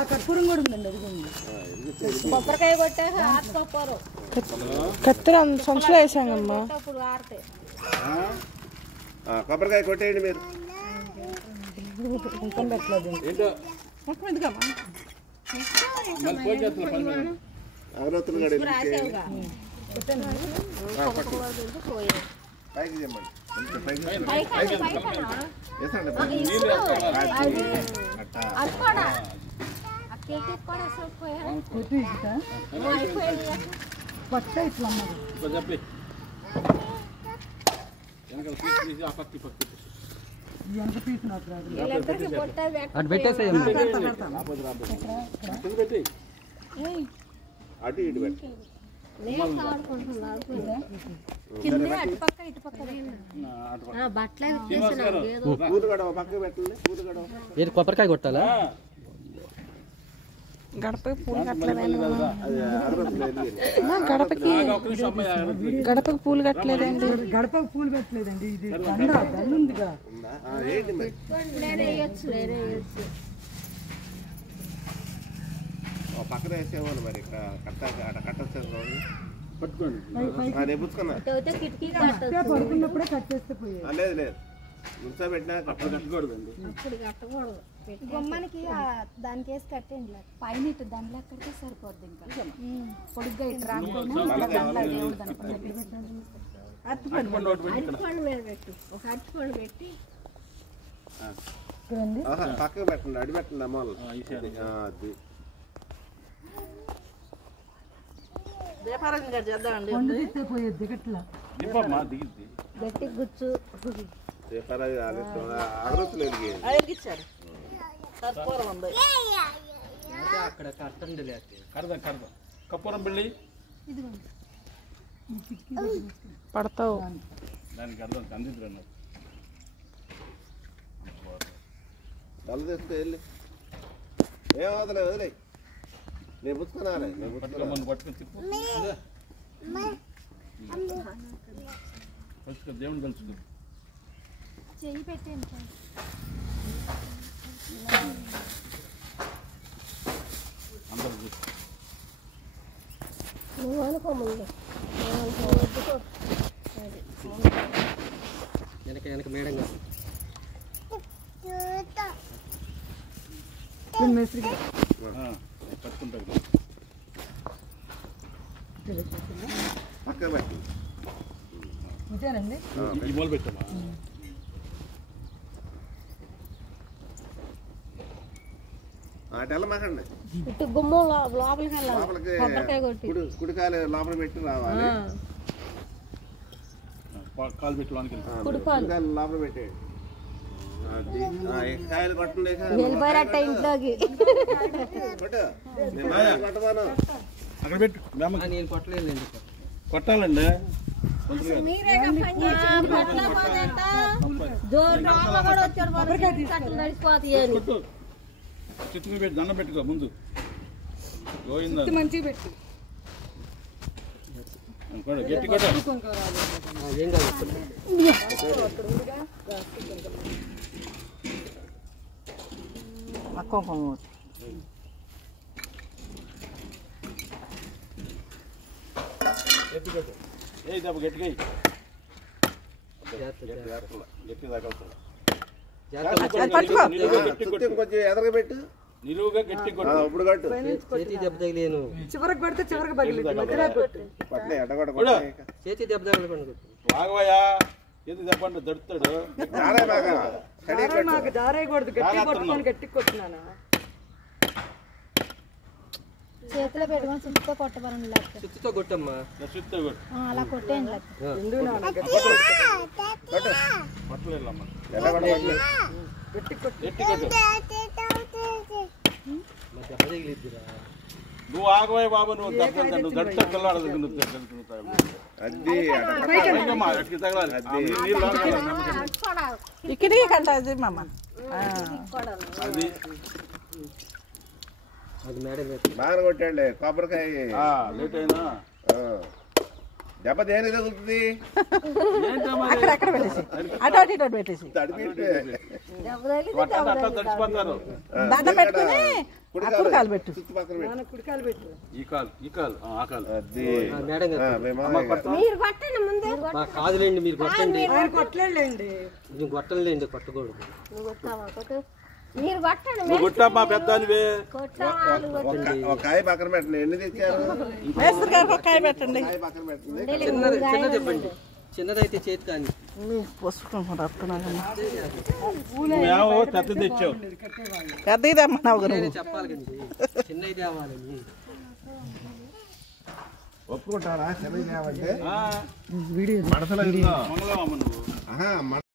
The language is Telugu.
కర్పూరం కూడా ఉందండి. కొబ్బరికాయ కొట్టాక ఆత్మకూరు కత్తెర సంచులో వేసామమ్మా. కొబ్బరికాయ కొట్టేయండి మీరు. కుంకుమ పెట్టలేదు. అగరత్తులు కూడా పైకి చెప్పండి. పట్ట ఇట్లా ఎంత తీసినట్టు అటు ఇటు పెట్టి కొబ్బరికాయ కొట్టాలా? గడపకి పూలు కట్టలేదండి. గడపకి పూలు కట్టలేదండి. గడపకు పూలు పెట్టలేదండి. ఇది దండ ఉందిగా. పక్కన వేసేవాళ్ళు మరి ఇక్కడ కట్టొచ్చు పట్టుకోండి. పడుకున్నప్పుడే కట్టేస్తే పోయాయి. లేదు లేదు ముసా పెట్టినా కట్టకూడదండి. గుమ్మానికి దానికి వేసి కట్టండి. పైన ఇటు దండలు ఎక్కడితే సరిపోద్ది. ఇంకా పొడుగ్గా ఇటు రాకపోయినా అరటిపండు మీద పెట్టి ఒక అరటిపండు పెట్టి పక్కకు పెట్టండి. అడి పెట్టండి అమ్మ. అది పోయేది గట్ల గట్టి గుచ్చు అగరత్తులు అక్కడ కట్టండి కర్పూరం బిళ్ళి పడతావు. దానికి అర్థం అందిద్దు బల్ల తెస్తే వెళ్ళి ఏం వదలే వదిలే. నేను పుచ్చుకున్నాను. పట్టుకొని తిప్పు. దేవుని కలుసుకో. చెయ్యి పెట్టండి. అందరూ చూసి నువ్వు అనుకోముందు వెనక మేడం గారు పట్టుకుంటారు. పక్కకు పెట్టి ఇదేనండి. ఈ మూల పెట్టామా? అటెళ్ళ మాకండి. ఇటు గుమ్మం లోపలికి లోపలికి కుడికాయలు లోపల పెట్టి రావాలి. కాలు పెట్టి లోనికి కుడికాయలు లోపల పెట్టేయండి. కాయలు కొట్టండి. వెళ్ళిపోయారట ఇంట్లోకి. కొట్టబాను అక్కడ పెట్టు. నేను కొట్టలేదు. కొట్టాలండి. చిత్తుకు పెట్టి దండం పెట్టుకో ముందు. మంచిగా పెట్టి గట్టి కొట్ట. ఏం కాదు. గట్టి కొట్టు. ఏ దెబ్బ గట్టిగా గట్టి దాకా కొంచెం ఎదరగబెట్టు. నిలువుగా గట్టి కొట్టు. ఇప్పుడు కట్టు. చేతి దెబ్బ తగిలేను. చివరికి పెడితే చివరికి పగిలింది. పట్లే ఎడగొట్ట. చేతి దెబ్బ తగలకుండా బాగవయ్యా. చేతి దెబ్బ అంటే దడుతాడు. నాకు జారేయకూడదు. గట్టి కొట్టుకొని గట్టి కొట్టినాను. చేతిలో పెట్టుకొని చుట్టూ కొట్టబరండి. చుట్టుతో కొట్టమ్మా. చుట్టూ కొట్టు. అలా కొట్టేయండి. పట్టలేదమ్మా. గట్టి కొట్టు. గట్టి కొట్టు. దెబ్బ తగిలిద్దిరా. నువ్వు ఆగవయ్య బాబు. నువ్వు దడుతా పిల్లాడదు. అది తగలాలి. ఇక్కడికి కంటది మామ. అది అది మేడం బాగా కొట్టండి. కొబ్బరికాయ లేట్ అయినా దెబ్బ దేని తగులుతుంది అక్కడ పెట్టేసి అటు ఇటు పెట్టేసి తడిపిట్టే కొట్టాలి అట్లా తడిచిపోతారు. దండ పెట్టుకుని అప్పుడు కాలు పెట్టు చుట్టుపక్కల పెట్టు. నాన్న కుడికాలు పెట్టు. ఈ కాలు ఆ కాలు. అది మేడం గారు మీరు కొట్టండి ముందే కాదులేండి మీరు కొట్టండి. ఆయన కొట్టలేండి. నేను కొట్టలేండి కొట్టకూడదు. నువ్వు కొట్టావా కొట్టు మీరు కొట్టండి నువ్వు కొట్టమ్మా పెద్దానివే. కొట్టాలి ఒక కాయ పక్కన పెట్టండి. ఎన్ని తెచ్చారు? మేస్త్రి గారికి ఒక కాయ పెట్టండి కాయ పక్కన పెట్టండి. చిన్నది ఇవ్వండి. చిన్నదైతే చేతి కానీ పోసుకుంటున్నాను నువ్వేమో పెద్ద తెచ్చావు. పెద్ద ఇదమ్మన్నావు కదా నేనే చెప్పాలి కండి చిన్నది తేవాలని. ఒప్పుకుంటారా? చిన్నది తేవంటే ఆ, మనసులో ఇదిగో. మంగళం అమ్మ నువ్వు. ఆహా